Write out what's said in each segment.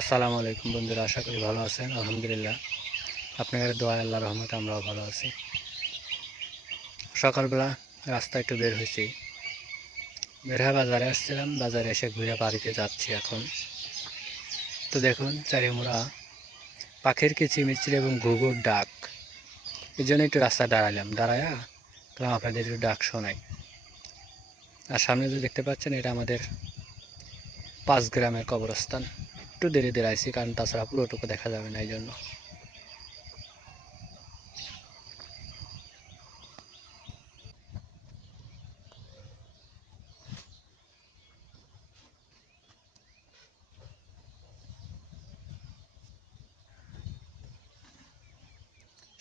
আসসালামু আলাইকুম বন্ধুরা, আশা করি ভালো আছেন। আলহামদুলিল্লাহ, আপনাদের দোয়া আল্লাহর রহমতে আমরাও ভালো আছি। সকালবেলা রাস্তায় একটু বের হয়েছি, বের হয়ে বাজারে আসছিলাম। বাজারে এসে ঘুরে বাড়িতে যাচ্ছি এখন। তো দেখুন চারিমুড়া পাখির কিচিরমিচির এবং ঘুঘুর ডাক। এই জন্য একটু রাস্তায় দাঁড়ায়া তো আপনাদের একটু ডাক শোনাই। আর সামনে যে দেখতে পাচ্ছেন, এটা আমাদের 5 গ্রামের কবরস্থান। একটু ধীরে ধীরে আইছি, কারণ তাছাড়া পুরোটুকু দেখা যাবে না, এই জন্য।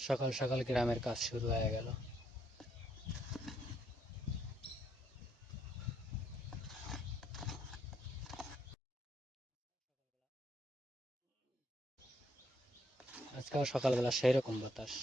সকাল সকাল গ্রামের কাজ শুরু হয়ে গেল। আজকাল সকালবেলা সেই রকম বাতাস।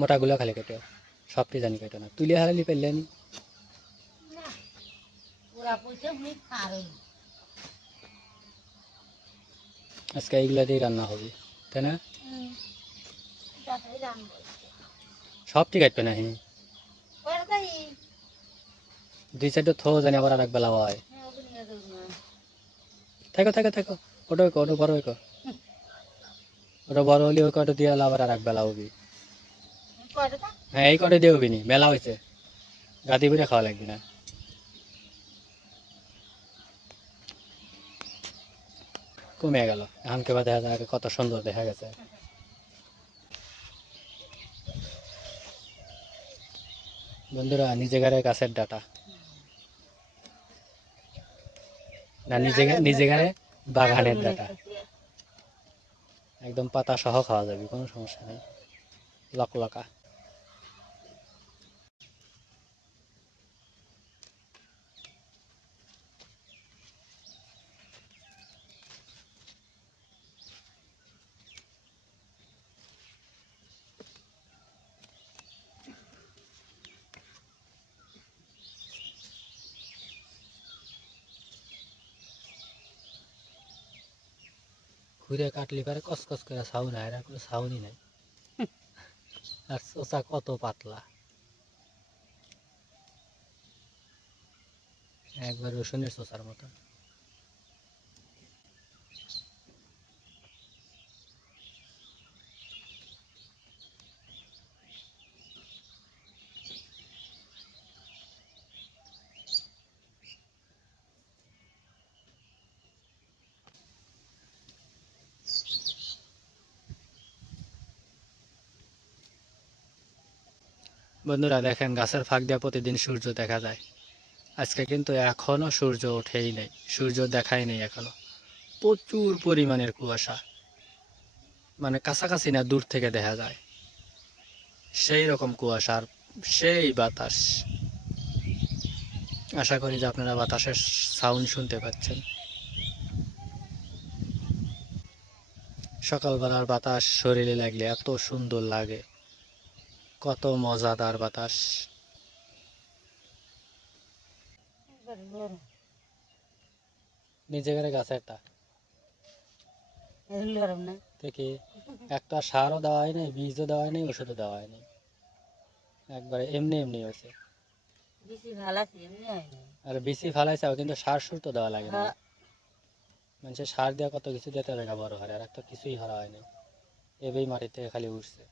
মোটাগুলো খালি কেটে, সবটি জানি কেটে না, তুলে হারালি পেলেনি। আজকে এইগুলা দিয়ে রান্না হবে, তাই না? সবটি কাটবে না। হ্যাঁ, 2-4টা থো জানি আবার আর এক বেলা হয়। থাকো থাকো থাকো, ওটা বড় হইকো, ওটা বড় হলে ওই কটা দিয়ে আবার আর এক বেলা হবি। হ্যাঁ, এই কটা দিয়ে হবি নি, মেলা হয়েছে, গাদি করে খাওয়া লাগবে না। কমে গেল এখন, কেবা দেখা যায় আগে কত সুন্দর দেখা গেছে। বন্ধুরা, নিজে ঘরে গাছের ডাটা না, নিজে ঘরে বাগানের ডাটা, একদম পাতা সহ খাওয়া যাবে, কোনো সমস্যা নেই। লকলকা। ঘুরে কাটলি পারে কসকস করে সাউন হয়, আর কোনো সাউনই নাই। আর চোচা কত পাতলা, একবার রসুনের চোচার মতো। বন্ধুরা দেখেন, গাছের ফাঁক দিয়ে প্রতিদিন সূর্য দেখা যায়। আজকে কিন্তু এখনো সূর্য ওঠেই নেই, সূর্য দেখাই নেই এখনো। প্রচুর পরিমাণের কুয়াশা, মানে কাছাকাছি না, দূর থেকে দেখা যায় সেই রকম কুয়াশা, আর সেই বাতাস। আশা করি যে আপনারা বাতাসের সাউন্ড শুনতে পাচ্ছেন। সকালবেলার বাতাস শরীরে লাগলে এত সুন্দর লাগে, কত মজাদার বাতাস। নিজে করে গাছেরটা দেখি, একটা সারও দেওয়া হয় নাই, বীজও দেওয়া হয় নাই, ওষুধও দেওয়া হয় নাই, একবারে এমনি এমনি হয়েছে। আর বেশি ফালাইছে, কিন্তু সার সুর তো দেওয়া লাগে না। মানুষের সার দেওয়া কত কিছু দিতে লাগে বড় হয়, আর একটা কিছুই হারা হয়নি, এবেই মাটির থেকে খালি উঠছে।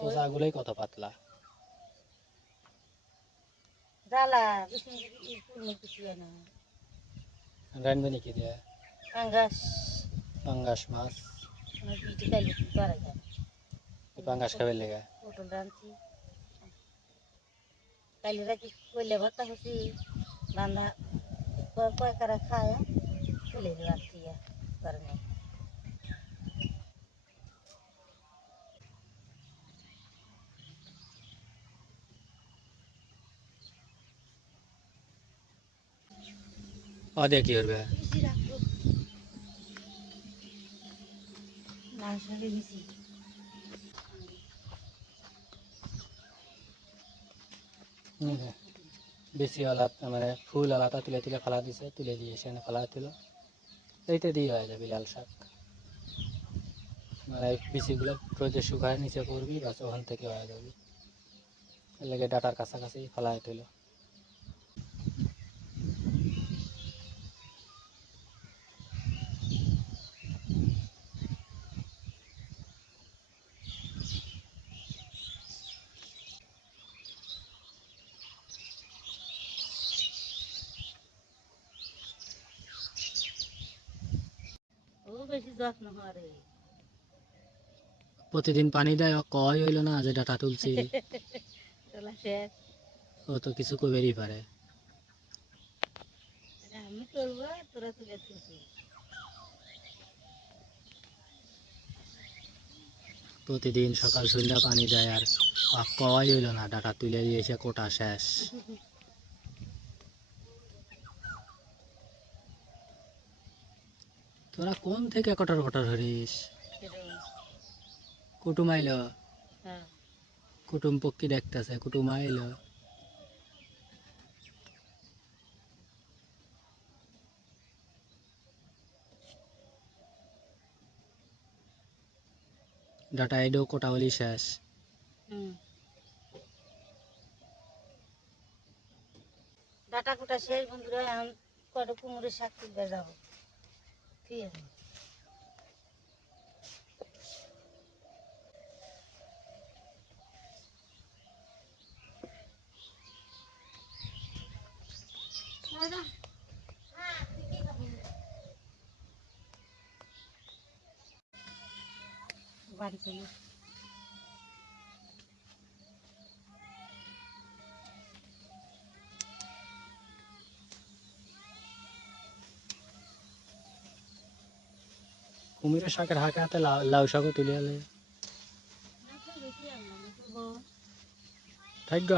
শোষাগুলোই কত পাতলা। রানবে নাকি দিয়ে পাঙ্গাস মাছ, পাঙ্গাস খাবে লেগে। কালি রাতে কইলে ভাতা হচ্ছি রান্না কয় কারা খায় চলে যাচ্ছি করে নেই অদে কি করবে বেশি রাখবো না আসলে বেশি বেশি আলা মানে ফুল আলাদা তুলে তুলে ফালা দিছে তুলে দিয়ে সেখানে ফালা দিল এইটা দিয়ে হয়ে যাবে লাল শাক মানে বিচিগুলো রোদে শুকায় নিচে পড়বি বাস ওখান থেকে হয়ে যাবে এর লেগে ডাটার কাছাকাছি ফালা দিল ও বেশি যত্ন করে প্রতিদিন পানি দেয় কয় হইল না যে ডাটা তুলছি তোলা শেষ ও তো কিছু কবেরই পারে আমি করবো তোরা তুলে তুলছিস প্রতিদিন সকাল সন্ধ্যা পানি দেয় আর কয় হইল না ডাটা তুলে দিয়েছে কোটা শেষ তোরা কোন থেকে কটর কটর হরিস কুটুম আইল হ্যাঁ কুটুম পক্ষী দেখতেছে কুটুম আইল ডাটা এডো কোটা হলি শেষ ডাটা কুটা শেষ বন্ধুরা এখন কত কুমড়ের শাক তুলতে যাবো ঠিক আছে বাড়ি চলে কুমিরের শাকের হাতে হাতে লাউ শাকও তুলে আলে থাকবে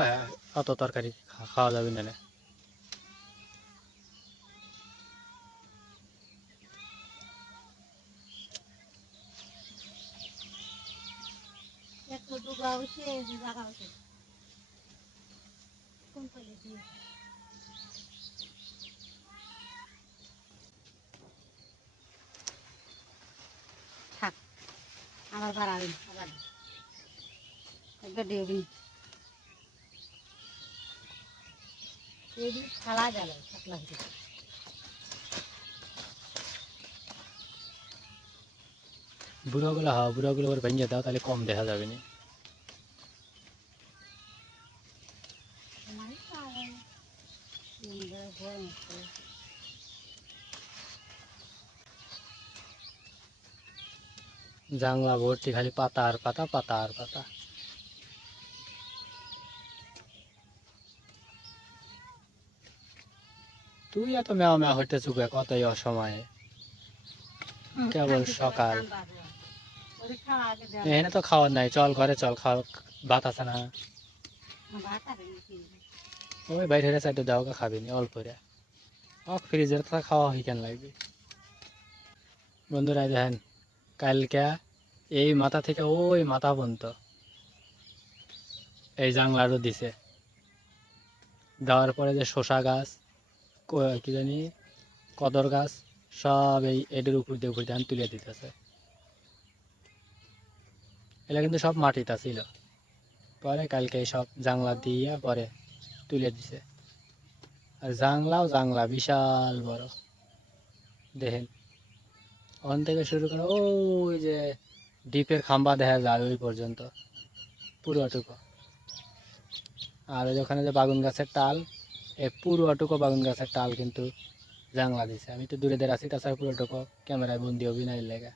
অত তরকারি খাওয়া যাবে না একটু ডুবা হচ্ছে জায়গা হচ্ছে কোন পালে দিয়ে থাক আমার বাড়াবেন আবার একবার দেবেন এই খালা যাবে পাতলা হতে বুড়োগুলো হ্যাঁ বুড়োগুলো ওর ভেঙে দাও তাহলে কম দেখা যাবে না আমার খাওয়া সুন্দর গরম হচ্ছে জাংলা ভর্তি খালি পাতা আর পাতা পাতা আর পাতা তুই এত মেয়া মেয়া হইতে চুকে কতই অসময়ে কেবল সকাল এখানে তো খাওয়ার নাই চল ঘরে চল খাও ভাত আছে না ওই বাইরে সাইডে দাও খাবি নি অল্প রে ফ্রিজের তো খাওয়া হই কেন লাগবে বন্ধুরা দেখেন কালকে এই মাথা থেকে ওই মাথা পর্যন্ত এই জাংলারও দিছে দেওয়ার পরে যে শসা গাছ কি জানি কদর গাছ সব এই এদের উপর দিয়ে তুলে দিতেছে এগুলা কিন্তু সব মাটিতে ছিল পরে কালকে সব জাংলা দিয়ে পরে তুলে দিছে আর জাংলাও জাংলা বিশাল বড় দেখেন ওখান থেকে শুরু করে ওই যে ডিপের খাম্বা দেখা যায় ওই পর্যন্ত পুরোটুকু আর ওখানে যে বাগুন গাছের টাল এই পুরোটুকু বাগুন গাছের টাল কিন্তু জাংলা দিছে আমি তো দূরে আছি তাছাড়া পুরোটুকু ক্যামেরায় বন্দি হবি না এর লেগে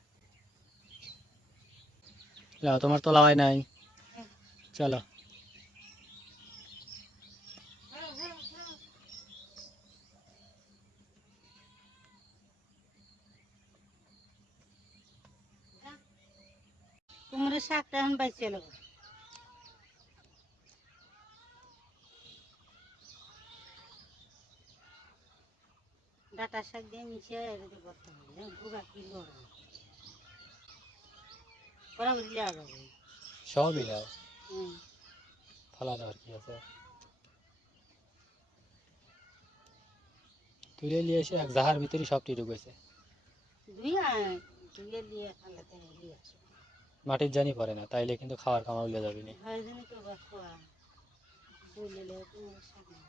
তোমার তোলা হয় নাই চলো ওই শাকটা এখন বাইর চলে গেল। ডাটা শাক দিয়ে মিশিয়ে এটাতে করতে হবে, গুঁড়া কি গরম বরাবরই দেওয়া যাবে। সবই দাও, হুম, ফালা দেওয়ার কি আছে। তুলে নিয়ে এসে এক জাহার ভিতরে সবটি ঢুকেছে। ধুয়ে দিয়ে আলাদা দিয়ে আসো। মাটির জানি পড়ে না, তাইলে কিন্তু খাওয়ার কামা উলে যাবে না। হয় জানি তো বা খোয়া ধুলে তোমার শাক না।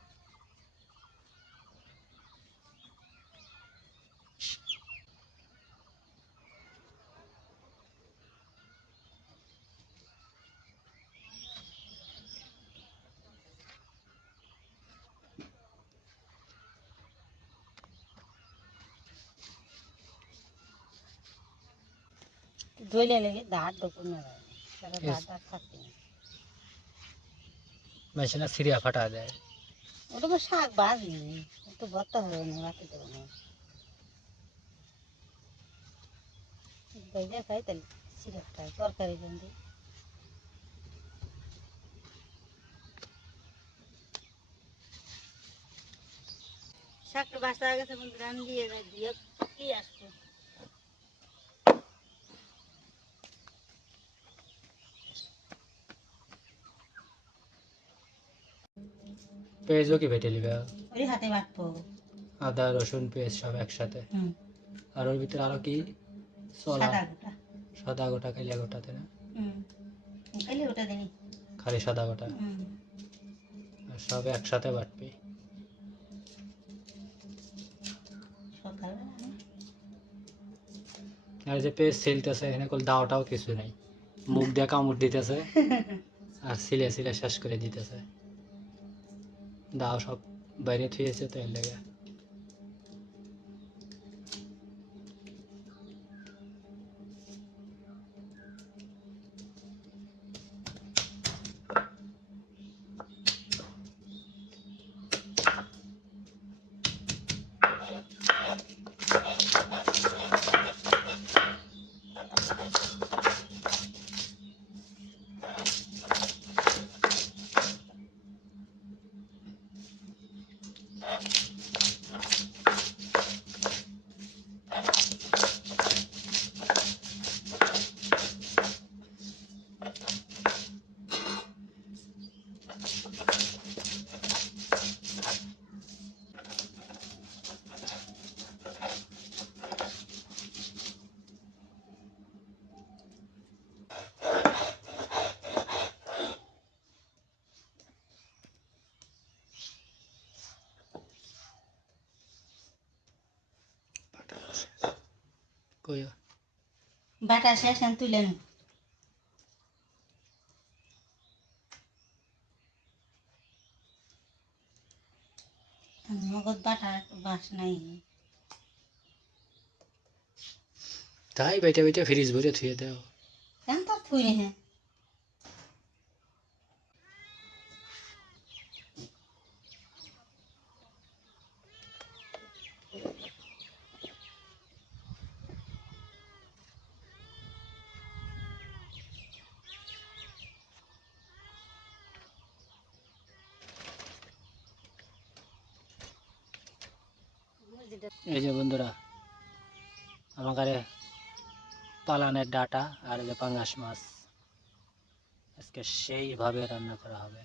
ধুলে লেগে দাঁত তো কমে যায়, তারা দাঁত দাঁত থাকতে না। মেশিনে সিরিয়া ফাটা দেয়। ওটা তো শাক বাজি একটু ভর্তা হবে না, বাকি দেবো না। ভেজে খাই তাহলে সিরাপটা তরকারি বন্দি। শাকটা বাসা হয়ে গেছে, বন্ধু রান দিয়ে দিয়ে কি আসবো। পেঁয়াজও কি বেটে নিবে? ওই হাতে বাটবো। আদা রসুন পেঁয়াজ সব একসাথে। হুম, আর ওর ভিতরে আরো কি চলা? সাদা গোটা। সাদা গোটা, কালিয়া গোটাতে না? হুম, খাইলে ওটা দিনি। খালি সাদা গোটা। হুম, আর সব একসাথে বাটবি। সকালবেলা না? আর যে পেঁয়াজ ছিলতেছে এখানে কল দাওটাও কিছু নাই, মুখ দিয়ে কামড় দিতেছে আর ছিলে ছিলে শেষ করে দিতেছে। দাও সব বাইরে থুয়েছে তো এর লেগে। কই বাটা শেষ আমি তুলে নেব। মগজ বাটার বাস নাই। তাই বেটে বেটে ফ্রিজ ভরে থুয়ে দাও। এখন তো থুই হ্যাঁ। এই যে বন্ধুরা, আমাকে পালানের ডাটা আর এই যে পাঙ্গাস মাছ আজকে সেইভাবে রান্না করা হবে।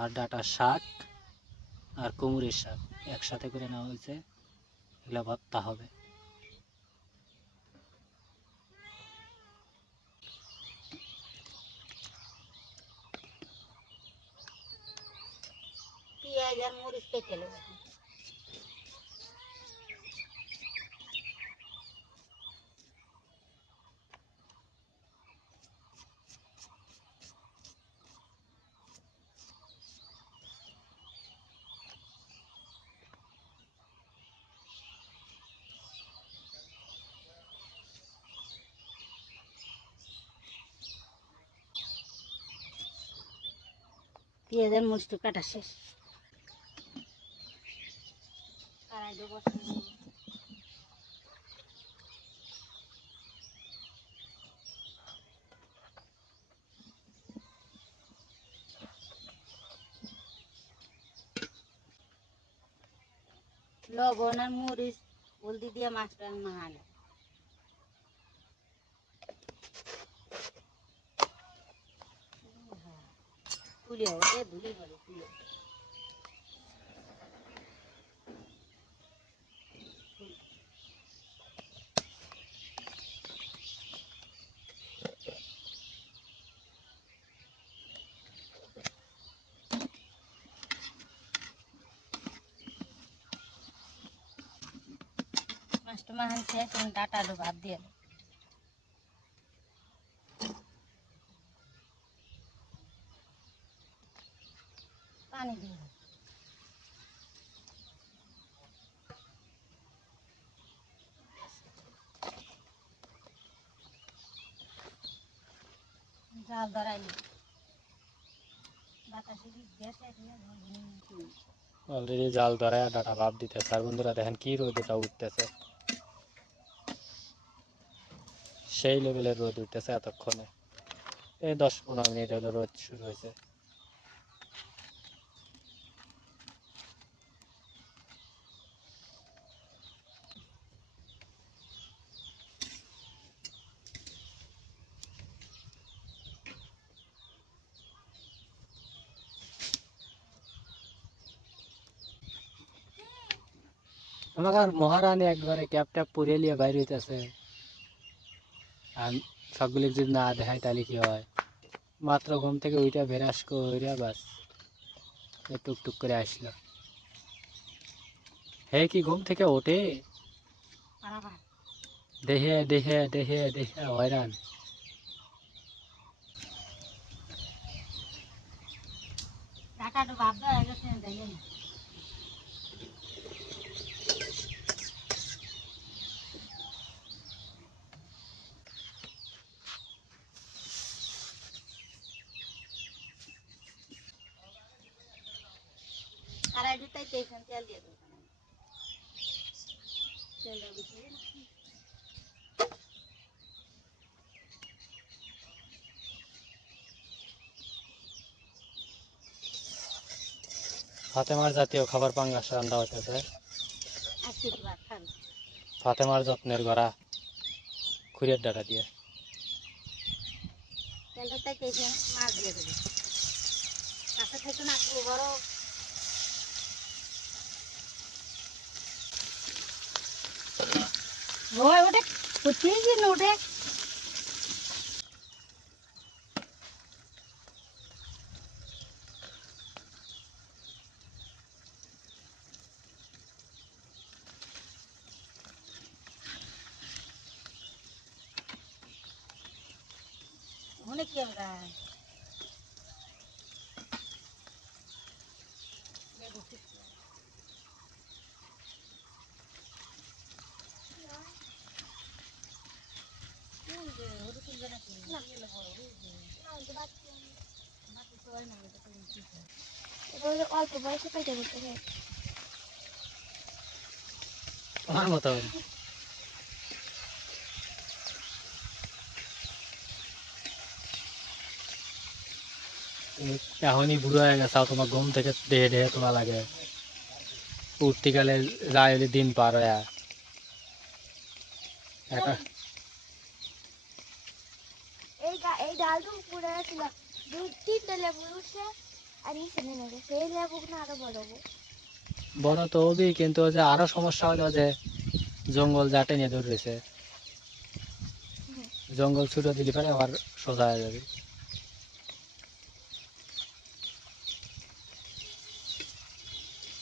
আর ডাটা শাক আর কুমড়ির শাক একসাথে করে নেওয়া হয়েছে, এগুলো ভর্তা হবে। পেঁয়াজ আর মরিচ কেটে নেব। পেঁয়াজ আর মরিচ কাটা শেষ। কড়াই দেবো। লবণ আর মরিচ হলদি দিয়ে মাছটা মাখানো ফুলে ওঠে ধুলে পড়ে ফুলে মাছটা মাখান শেষ ডাটা আলু ভাত দিয়ে পানি দিয়ে জাল ধরাইলি বাতাসে গ্যাস অলরেডি জাল ধরায় ডাটা ভাপ দিতেছে। আর বন্ধুরা দেখেন কি রোদটা উঠতেছে, সেই লেভেলের রোদ উঠতেছে এতক্ষণে। এই 10-15 মিনিট হলো রোদ শুরু হয়েছে। আমাকে মহারানী একবারে ক্যাপ ট্যাপ পরে নিয়ে বাইরে হইতেছে। আর সবগুলি যদি না দেখায় তাহলে কি হয়? মাত্র ঘুম থেকে ওইটা বেরাস করে বাস টুকটুক করে আসলো। হে কি ঘুম থেকে ওঠে? দেহে দেহে দেহে দেহে হয়রান। ডাটা আলু ভাত দেওয়া হয়ে গেছে দেখলেন কড়াই দিতে তেল দিয়ে দেবো তেলটা বেশি ফাতেমার জাতীয় খাবার পাঙ্গাস রান্না হইতেছে। আজকে ভাত খান ফাতেমার যত্নের গড়া খুঁড়ের ডাটা দিয়ে। তেলটা তাইতে মাছ দিয়ে দেবো কাছে থেকে না বড় ওই ওটা কোথায় গিয়ে ওঠে ওখানে কি আমরা অল্প বয়সে পেটে করতে হয় আমার মতন তুমি এখনই বুড়ো হয়ে গেছে, তোমার ঘুম থেকে দেহে দেহে তোমার লাগে উঠতে গেলে যায় হলে দিন পার হয়ে এটা। এই ডালটা উপরে ছিল তিনটে লেবু উঠছে আর নিচে নেমে গেছে এই লেবু না আরো বড় হবো বড় তো হবি, কিন্তু ওই যে আরো সমস্যা হলো যে জঙ্গল যা টেনে ধরেছে, জঙ্গল ছুটে দিলে পরে আবার সোজা হয়ে যাবে।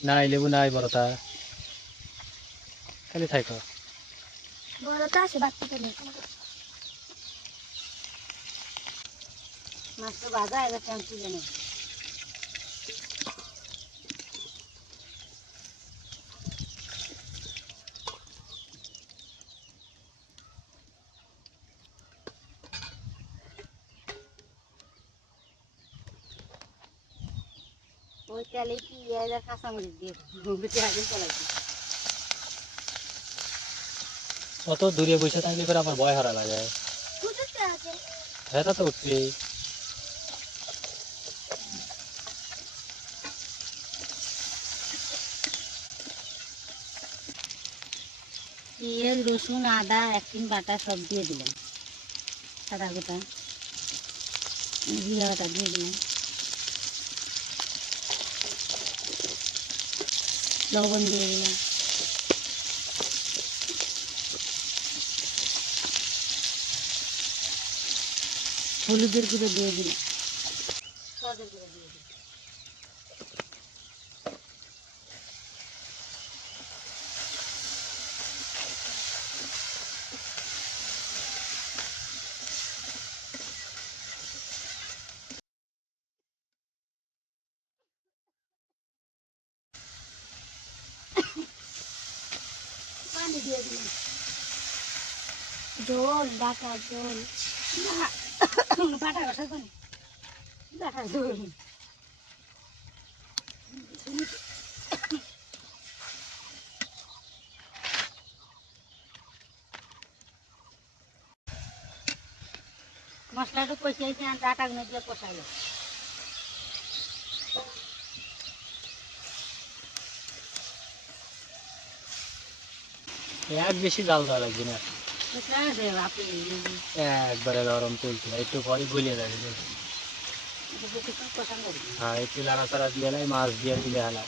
নাই লেবু নাই বড়টা, খালি থাকো। বড়টা আছে বাচ্চা পেলে মাছটা ভাজা হয়ে গেছে আমি তুলে নেব ওই তেলে পেঁয়াজ আর কাঁচামরিচ দিয়ে আগে চলাইছি অত দূরে বসে থাকলে পরে আমার ভয় হারা লাগে। ফুটতে আছে হ্যাঁ তা তো উঠবি। পেঁয়াজ রসুন আদা একদিন বাটা সব দিয়ে দিলাম, সাদা গোটা জিরা বাটা দিয়ে দিলাম, লবণ দিয়ে দিলাম, হলুদের গুঁড়ো দিয়ে দিলাম, সদের গুঁড়ো দিয়ে দিলাম। পানি দিয়ে দিলাম। ঝোল ডাটা ঝোল। না, বাটা ঘষা পানি, বাটা ঝোল। মশলাটা কষিয়েছি, আর ডাটাগুলো দিয়ে কষাইলাম। এক বেশি জাল দেওয়া লাগবে না, বুঝতে পারছে আপনি? একবারে গরম তুলতে একটু পরে গুলিয়ে যাবে। কিছু কষানো লাগবে। হ্যাঁ, একটু লাড়াচাড়া দিয়ে এলাই, মাছ দিয়ে দিলে হালা।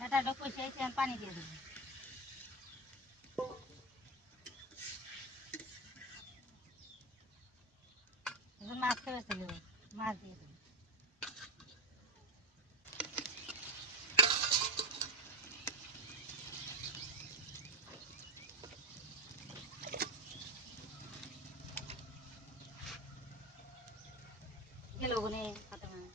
ডাটাটা কষিয়েছি, আর পানি দিয়ে দেবো। এখন মাছ খেয়ে চলে যাবো, মাছ দিয়ে দেবো। গেল ওখানে হাতে মাছ।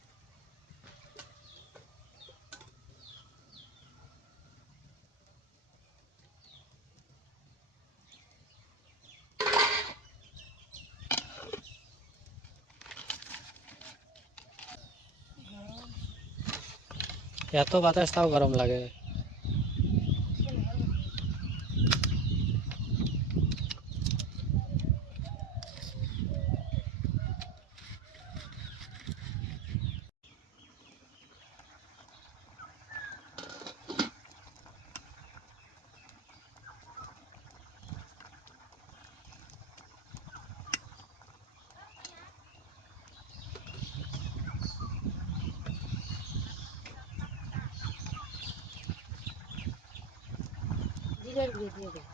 এত বাতাস তাও গরম লাগে। জিরের গুঁড়ো দিয়ে দেবো।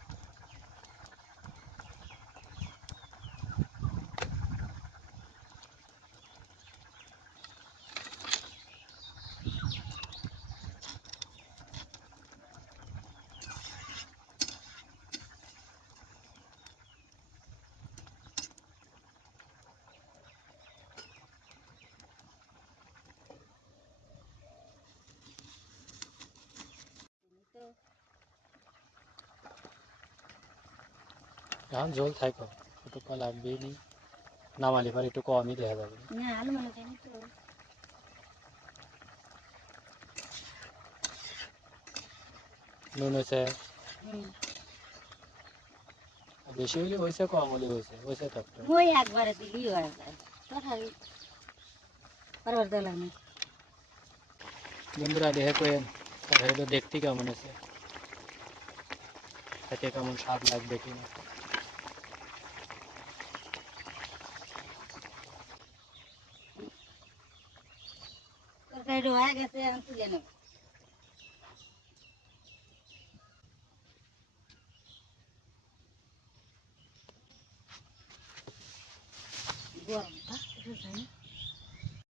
এখন জল থাকো, একটু লাগবেই নি, নামালি পর একটু কমই দেখা যাবে। না, আলু মানে জানি তো। নুন হয়েছে হুম। বেশি হলে হয়েছে, কম হলে হয়েছে, হয়েছে তো একটু। ওই একবারে দিলেই হয়ে যায়, তথাপি বারবার দেওয়া লাগে না। বন্ধুরা দেখে কেন তরকারিটা দেখতে কেমন আছে, খেতে কেমন স্বাদ লাগবে কিনা। তরকারিটা হয়ে গেছে, এখন তুলে নেব। গরমটা